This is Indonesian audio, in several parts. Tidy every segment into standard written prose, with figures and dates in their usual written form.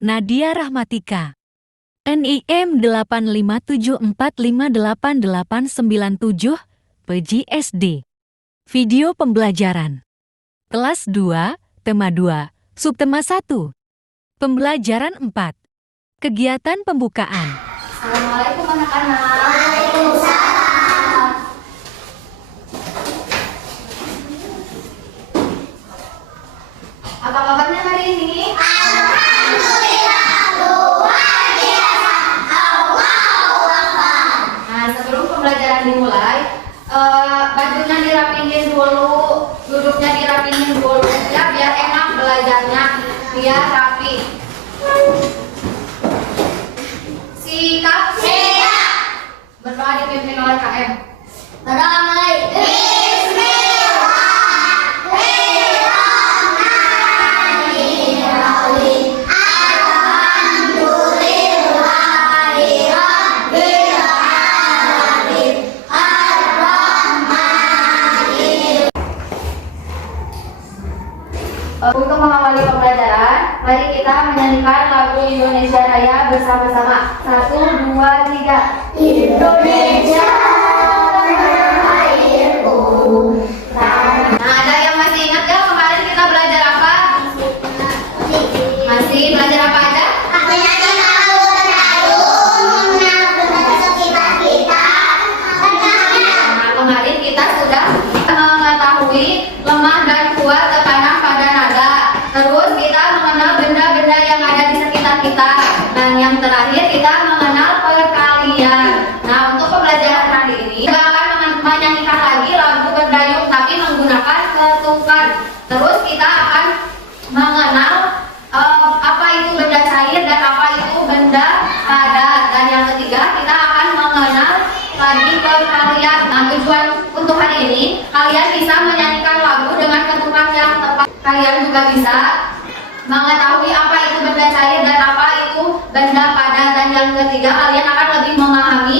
Nadia Rahmatika. NIM 857458897, PJ SD. Video pembelajaran. Kelas 2, Tema 2, Subtema 1. Pembelajaran 4. Kegiatan pembukaan. Assalamualaikum anak-anak. Waalaikumsalam. Apa kabarnya hari ini? Alhamdulillah, luar biasa. Allahu Akbar. Nah, sebelum pembelajaran dimulai, bajunya dirapihin dulu, duduknya dirapihin dulu, ya biar enak belajarnya, biar rapi. Sikap. Berdoa dipimpin oleh KM. Berdoa mulai. Untuk mengawali pembelajaran, mari kita menyanyikan lagu Indonesia Raya bersama-sama. 1, 2, 3. Indonesia airku. Nah, ada yang masih ingat gak kemarin kita belajar apa? Masih belajar apa aja? Menyanyi lagu Melayu, mengenal sekitar kita. Nah, kemarin kita sudah mengetahui lemah dan kuat tekanan pada nada. Terus kita mengenal benda-benda yang ada di sekitar kita. Dan yang terakhir kita mengenal perkalian. Nah, untuk pembelajaran hari ini kita akan menyanyikan lagi lagu berdayung tapi menggunakan ketukan. Terus kita akan mengenal apa itu benda cair dan apa itu benda padat. Dan yang ketiga kita akan mengenal lagi perkalian. Nah, tujuan untuk hari ini kalian bisa menyanyikan lagu dengan ketukan yang tepat. Kalian juga bisa mengetahui apa itu benda cair dan apa itu benda padat. Dan yang ketiga kalian akan lebih memahami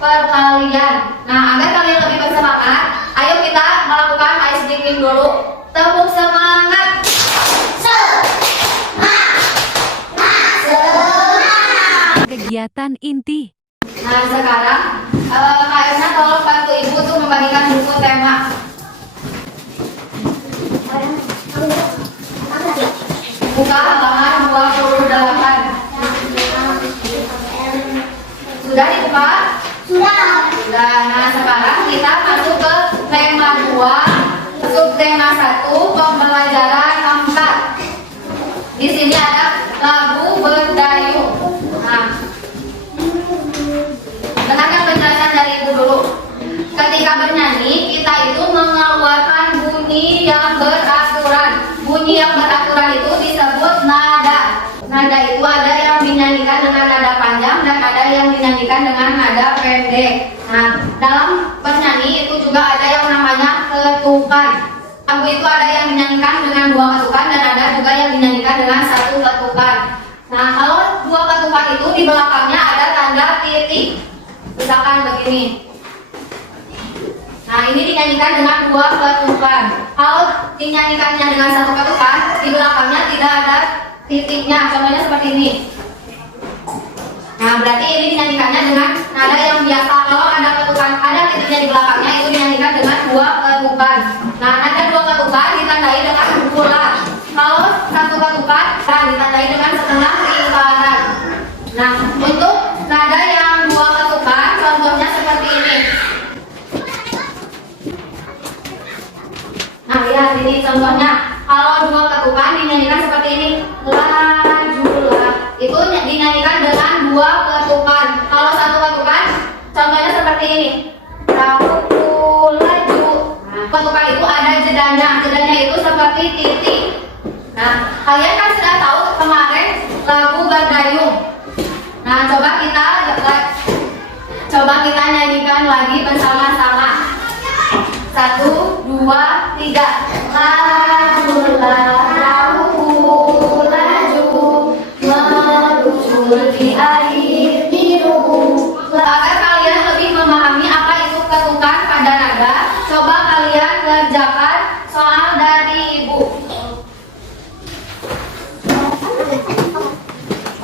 perkalian. Nah, agar kalian lebih bersemangat, ayo kita melakukan ice breaking dulu. Tepuk semangat. Kegiatan inti. Nah, sekarang KM-nya tolong bantu ibu untuk membagikan buku tema. Buka halaman 28. Sudah dibuka? Sudah. Nah, sekarang kita masuk ke tema 2, subtema 1, pembelajaran 4. Di sini ada lagu berdayung. Nah, dengarkan penjelasan dari ibu dulu. Ketika bernyanyi, kita itu mengeluarkan bunyi yang beraturan. Bunyi yang beraturan itu disebut nada. Nada itu ada yang dinyanyikan dengan nada panjang dan ada yang dinyanyikan dengan nada pendek. Nah, dalam bernyanyi itu juga ada yang namanya ketukan. Lagu itu ada yang dinyanyikan dengan 2 ketukan dan ada juga yang dinyanyikan dengan 1 ketukan. Nah, kalau 2 ketukan itu di belakangnya ada tanda titik. Misalkan begini. Nah, ini dinyanyikan dengan 2 ketukan. Kalau dinyanyikannya dengan 1 ketukan, di belakangnya tidak ada titiknya. Contohnya seperti ini. Nah, berarti ini dinyanyikannya dengan nada yang biasa. Kalau ada ketukan, ada titiknya di belakangnya, itu dinyanyikan dengan 2 ketukan. Nah, nada 2 ketukan ditandai dengan bulat. Kalau 1 ketukan, ditandai dengan setengah lingkaran. Nah, untuk nada yang 2 ketukan, contohnya seperti ini. Nah, lihat ini contohnya. Kalau 2 ketukan dinyanyikan seperti ini. Lajulah. Itu dinyanyikan dengan 2 ketukan. Kalau 1 ketukan, contohnya seperti ini. Rahu laju. Nah, ketukan itu ada jedanya. Jedanya itu seperti titik. Nah, kalian kan sudah tahu kemarin lagu berdayung. Nah, coba kita nyanyikan lagi bersama-sama. 1, 2, 3. Lajulah perahu laju meluncur di air biru. Agar kalian lebih memahami apa itu ketukan pada nada, coba kalian kerjakan soal dari ibu.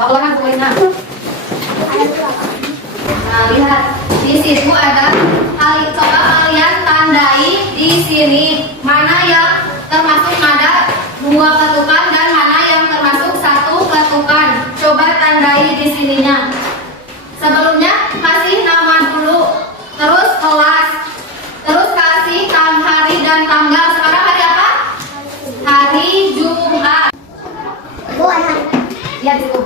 Pakulan, pakulan. Nah, lihat. Di situ ada coba kalian tandai di sini mana yang termasuk nada 2 ketukan dan mana yang termasuk 1 ketukan. Coba tandai di sininya. Sebelumnya kasih nama dulu, terus kelas, terus kasih hari dan tanggal. Sekarang hari apa? Hari Jumat. Lihat itu.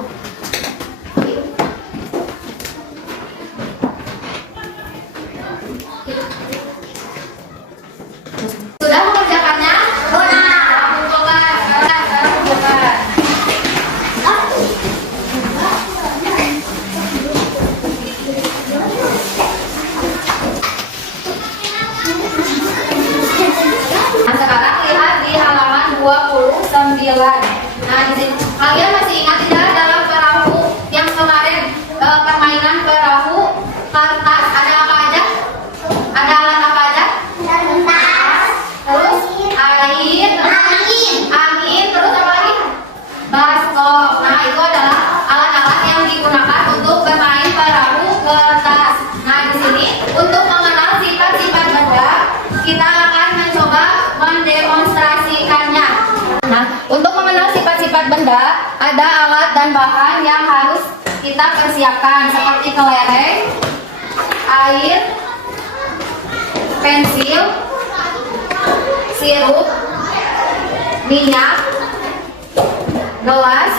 Sudah mengerjakannya? Coba, sekarang coba. Nah, sekarang lihat di halaman 29. Nah, di sini kalian masih ingat tidak dalam perahu yang kemarin permainan perahu kertas ada apa aja? Ada alat apa aja? Terus air, angin, terus apa lagi? Baskom. Nah, itu adalah alat-alat yang digunakan untuk bermain perahu kertas. Nah, di sini untuk mengenal sifat-sifat benda, kita akan mencoba mendemonstrasikannya. Nah, untuk mengenal sifat-sifat benda, ada alat dan bahan yang harus kita persiapkan seperti kelereng, air, pensil, sirup, minyak, gelas,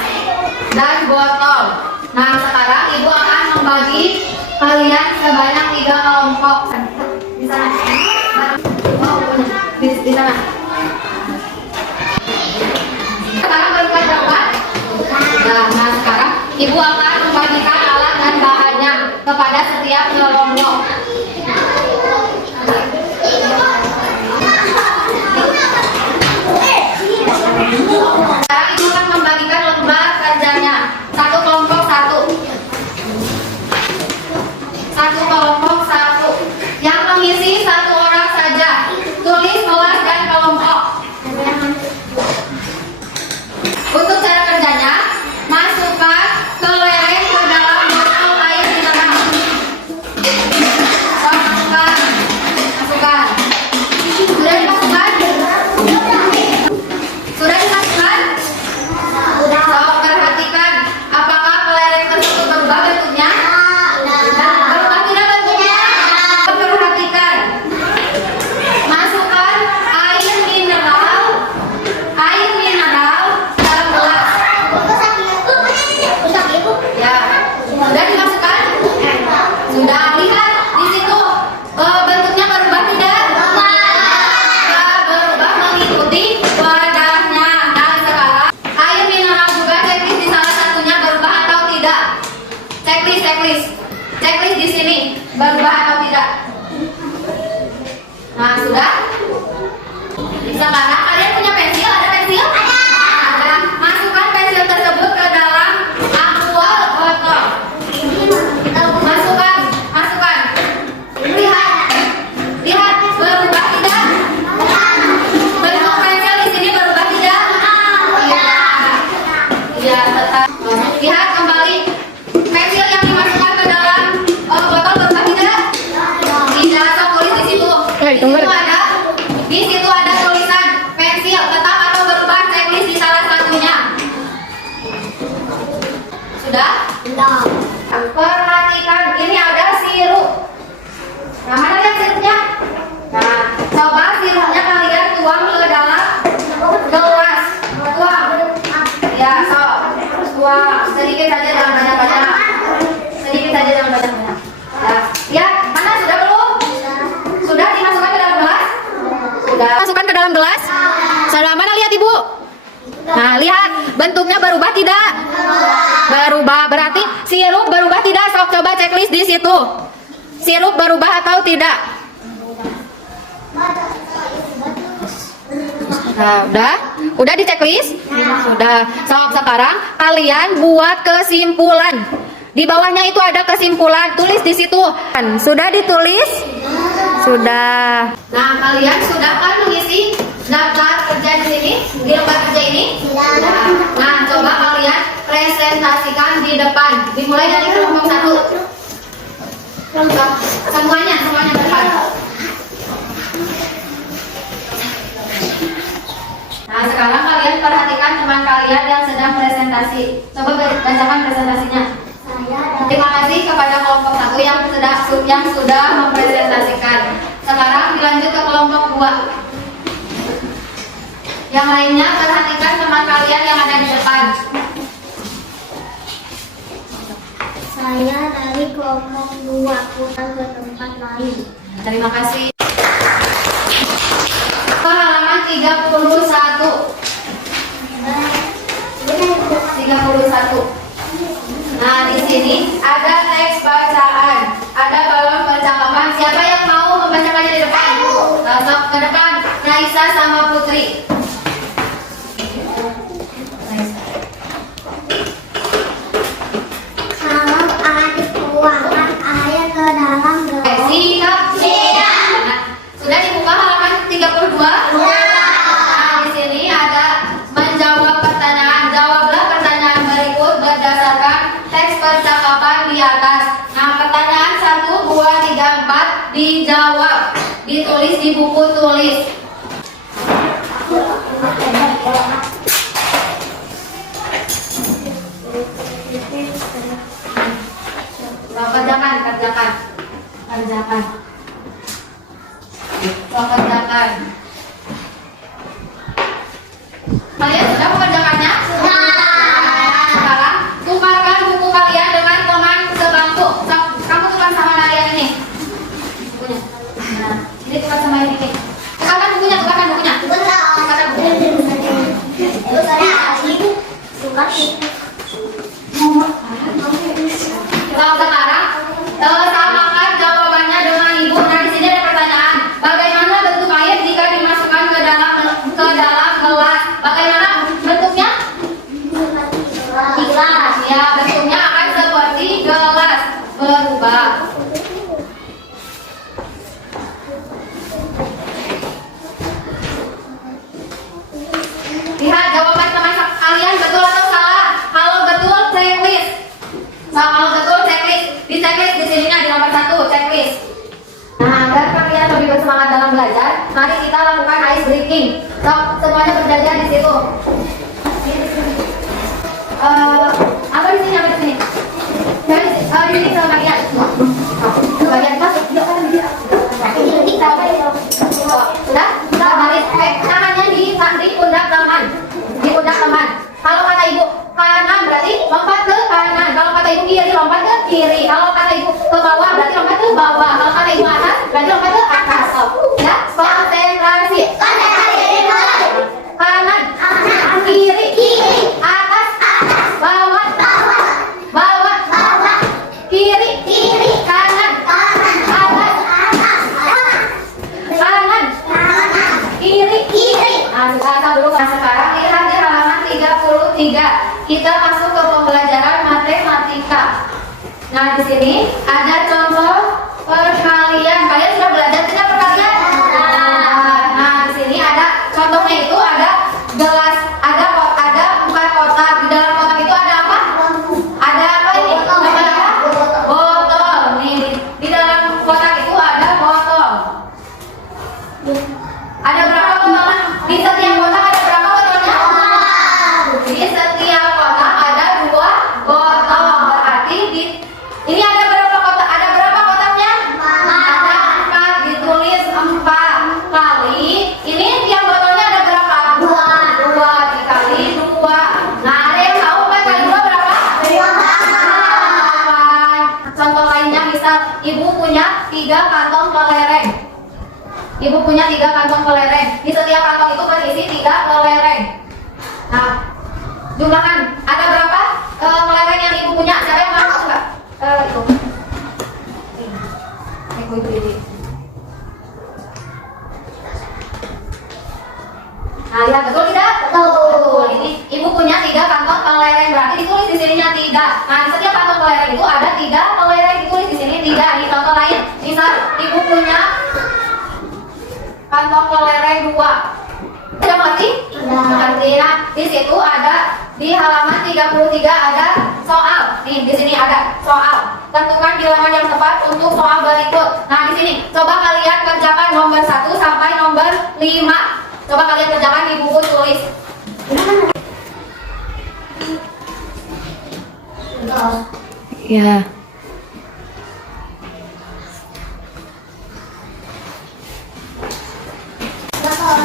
dan botol. Nah, sekarang ibu akan membagi kalian sebanyak 3 kelompok. Di sana. Di sana. Sekarang berbuat berapa? Nah, sekarang ibu akan membagikan alat dan bahannya kepada setiap kelompok. Sekarang ibu akan membagikan lembar kerjanya. Satu kelompok satu. Satu kelompok satu. Yang mengisi 1 orang saja. Tulis kelas dan kelompok. Untuk cara kerjanya, masukkan kelereng ke dalam botol air di tengah. Masukkan. Sudah dimasukkan? Sudah dimasukkan? So, perhatikan apakah kelereng tersebut berubah bentuknya? Berubah tidak bentuknya? Perhatikan. Masukkan air mineral dalam gelas. Ya, sudah dimasukkan? Sudah. Lihat di situ bentuknya berubah tidak? Berubah mengikuti wadahnya. Nah, sekarang air mineral juga checklist di salah satunya berubah atau tidak? Checklist di sini berubah atau tidak? Nah, sudah. Sekarang kalian punya pensil? Ada pensil? Ada. Masukkan pensil tersebut ke dalam aqua botol. Masukkan. Lihat, berubah tidak? Bentuk pensil di sini berubah tidak? Iya, tetap. Lihat kembali. Pensil yang dimasukkan ke dalam botol berubah tidak? Tidak. So, tulis di situ. Di situ ada tulisan pensil tetap atau berubah, checklist di salah satunya. Sudah? Perhatikan, ini ada sirup. Nah, mana lihat sirupnya? Nah, coba sirupnya kalian tuang ke dalam gelas. Tuang. Ya, so. Tuang. Sedikit saja, jangan banyak-banyak. Nah, lihat, mana sudah belum? Sudah dimasukkan ke dalam gelas? Sudah. Masukkan ke dalam gelas? Sebelah mana lihat ibu? Nah, lihat bentuknya berubah tidak? Berubah, berarti sirup berubah tidak? Sok coba checklist di situ. Sirup berubah atau tidak? Nah, udah di checklist? Sudah. Sok sekarang kalian buat kesimpulan. Di bawahnya itu ada kesimpulan, tulis di situ. Sudah ditulis? Sudah. Nah, kalian sudah kan mengisi daftar kerja di sini, di lembar kerja ini? Nah, coba kalian presentasikan di di depan. Dimulai dari kelompok 1. Semuanya depan. Nah, sekarang kalian perhatikan teman kalian yang sedang presentasi. Coba bacakan presentasinya. Terima kasih kepada kelompok 1 yang sudah mempresentasikan. Sekarang dilanjut ke kelompok 2. Yang lainnya perhatikan teman kalian yang ada di depan. Saya dari kelompok 2 pulang ke tempat lain. Terima kasih. Ke halaman 31. 31. Nah, di sini ada teks bacaan, ada balon percakapan. Siapa yang mau membacakannya di depan? Sok ke depan, Naisa sama Putri. Kalau adik tuangkan air ke dalam gelas. Siap. Nah, sudah dibuka halaman 32? Nah, di sini ada menjawab pertanyaan. Jawablah pertanyaan berikut berdasarkan teks percakapan di atas. Nah, pertanyaan 1, 2, 3, 4 dijawab. Ditulis di buku tulis. Kerjakan. Kalian sudah mengerjakannya? Sekarang tukarkan buku kalian dengan teman sebangku. Kamu tukar sama Nadia ini. Bukunya. Nah, ini tukar sama ini. Tukarkan bukunya. Kalau sekarang samakan jawabannya dengan ibu. Nah, di sini ada pertanyaan. Bagaimana bentuk air jika dimasukkan ke dalam gelas? Bagaimana bentuknya? Gelas. Ya, bentuknya akan seperti gelas, berubah. Lihat jawaban teman kalian betul atau salah. Kalau betul, checklist. Kalau betul, checklist. Di checklist di sininya di nomor 1, checklist. Nah, agar kalian lebih bersemangat dalam belajar, mari kita lakukan ice breaking. Semuanya berjajar di situ. Apa di sini? Di sini bagian. Bagian masuk. Sudah? Baris tangannya di pundak teman. Kalau kata ibu kanan berarti lompat ke kanan. Kalau kata ibu kiri lompat ke kiri. Kalau kata ibu ke bawah berarti lompat ke bawah. Kalau kata ibu atas berarti lompat ke atas. Ya, konsentrasi. Kanan, kiri, atas, bawah, kiri, kanan, atas, kanan, kiri. Nah, sekarang lihat di halaman 33. Kita masuk ke pembelajaran matematika. Nah, di sini ada contoh perkalian. Kalian sudah belajar tidak perkalian? Nah, di sini ada contohnya itu ada gelas, ada bukan kotak. Di dalam kotak itu ada apa? Ada apa ini? Botol. Nih, di dalam kotak itu ada botol. Ada berapa botol? Di setiap kotak ada berapa botolnya? Di setiap kotak ada 2 botol. Berarti ini ada berapa kotak? Ada berapa kotaknya? Ada 4. Ditulis 4 kali. Ini tiap botolnya ada berapa? 2 dikali 2. Nah, ada yang tahu 4 kali 2 berapa? 8. Contoh lainnya misal ibu punya 3 kantong kelereng. Di setiap kantong itu berisi 3 kelereng. Nah, jumlahkan. Ada berapa kelereng yang ibu punya? Siapa yang mau coba? Ibu. Nah, lihat betul tidak? Betul. Ini ibu punya 3 kantong kelereng, berarti ditulis di sininya 3. Nah, di setiap kantong kelereng itu ada 3 kelereng, ditulis di sini 3. Ini contoh lain. Misal ibu punya kantong kelereng 2. Sudah mengerti? Nah, di situ ada di halaman 33 ada soal. tentukan bilangan yang tepat untuk soal berikut. Nah, di sini coba kalian kerjakan nomor 1 sampai nomor 5. Coba kalian kerjakan di buku tulis. Ya.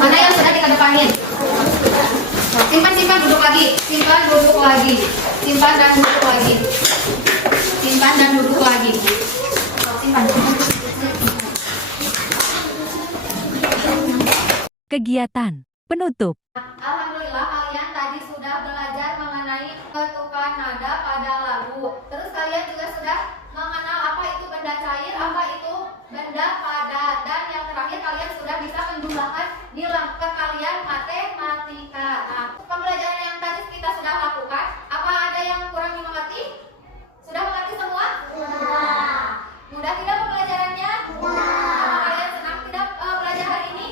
Mana yang sudah dikedepanin? Simpan duduk lagi. Simpan duduk lagi. Simpan dan duduk lagi. Simpan dan duduk lagi. Simpan. Kegiatan penutup. Alhamdulillah kalian tadi sudah belajar mengenai ketukan nada pada lagu. Terus kalian juga sudah mengenal apa itu benda cair, apa itu benda padat, dan yang terakhir kalian sudah bisa menjumlahkan nilai kalian matematika. Nah, pembelajaran yang tadi kita sudah lakukan, apa ada yang kurang dimengerti? Sudah mengerti semua? Sudah. Mudah tidak pembelajarannya? Mudah. Apa kalian senang tidak belajar hari ini?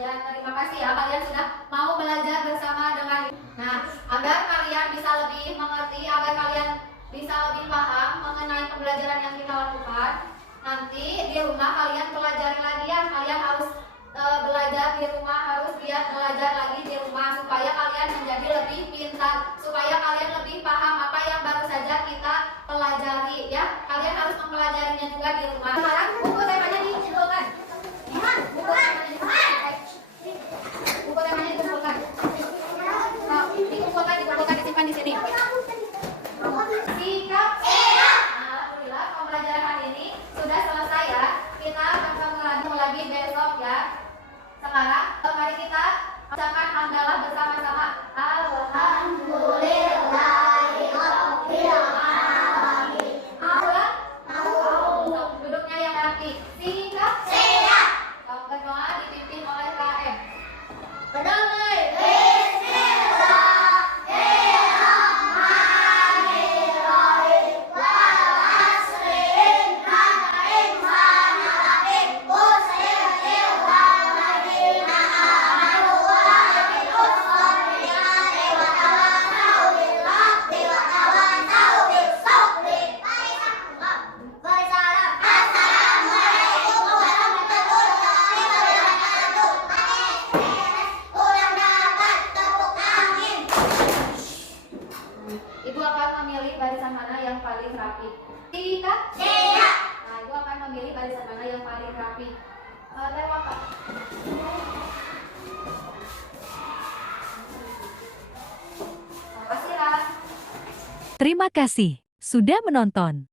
Ya, terima kasih ya kalian sudah mau belajar bersama dengan. Nah, agar kalian bisa lebih mengerti, agar kalian bisa lebih paham mengenai pembelajaran yang kita lakukan. Nanti di rumah kalian pelajari lagi ya, kalian harus belajar di rumah, harus giat belajar lagi di rumah supaya kalian menjadi lebih pintar, supaya kalian lebih paham apa yang baru saja kita pelajari ya. Kalian harus mempelajarinya juga di rumah. Sekarang buku temanya dikumpulkan. Buku temanya dikumpulkan. Buku temanya dikumpulkan. Nah, dikumpulkan, disimpan di sini. Sikap. Alhamdulillah pembelajaran hari ini sudah selesai ya. Kita bertemu lagi besok ya. Sekarang mari kita ucapkan hamdalah bersama-sama. Alhamdulillahirabbil alamin. Duduknya yang rapi. Sikap. Berdoa dipimpin oleh KM. Berdamai. Ibu akan memilih barisan mana yang paling rapi. Sikap. Nah, ibu akan memilih barisan mana yang paling rapi. Lewat Pak. Makasih lah. Terima kasih sudah menonton.